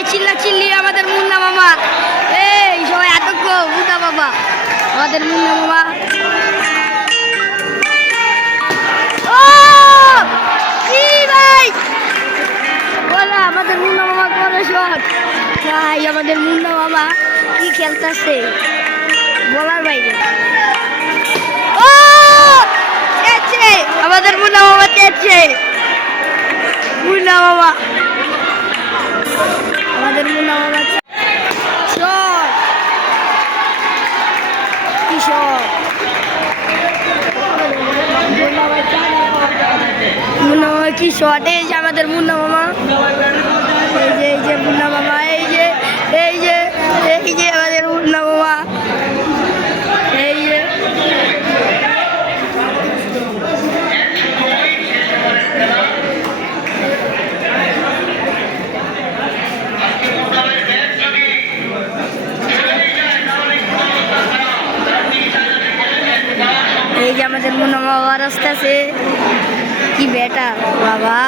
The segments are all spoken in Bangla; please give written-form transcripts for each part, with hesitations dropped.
সবাই চিল্লি আমাদের মুন্না মামা। এই সবাই এতক্ষ মুন্না বাবা, আমাদের মুন্না মামা। ও কি ভাই বলে আমাদের মুন্না মামা করে শট ভাই, আমাদের মুন্না মামা কি খেলতেছে বলার বাইরে। ও চেয়েছে আমাদের মুন্না মামা, চেয়েছে মুন্না মামা, আমাদের মুন্না মামা শট। কি শট মুন্না মামা, কি শট। এই যে আমাদের মুন্না মামা, এই যে মুন্না মামা, এই যে আমাদের মুন্না মামা, এই যে আমাদের মুন্না মামা রাস্তাছে। কি বেটা বাবা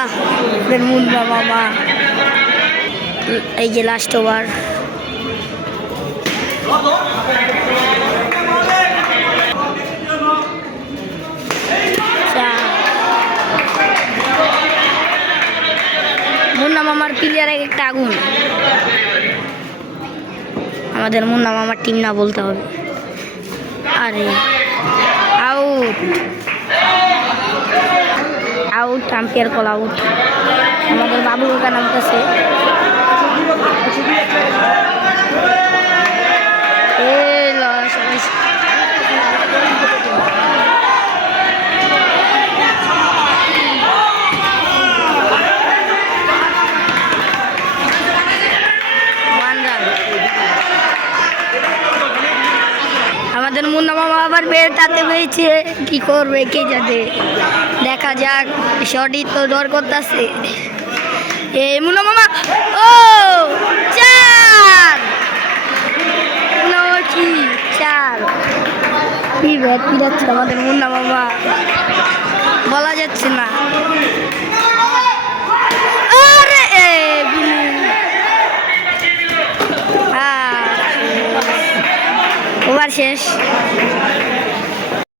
মুন্না মামা। এই যে লাস্ট ওভার, মুন্না মামার প্লেয়ার একটা আগুন। আমাদের মুন্না মামার টিম না বলতে হবে। আরে out out, umpire call out. আমাদের বাবু কাকা নামতেছে। আমাদের মুন্না মামা আবার বেড়াতে হয়েছে, কি করবে কে জানে, দেখা যাক। শটই তো ডর করতেছে। এই মুন্না মামা, ও চার, কি চার, কি ব্যাট পিড়াচ্ছে আমাদের মুন্না মামা, বলা যাচ্ছে না। ওভার শেষ।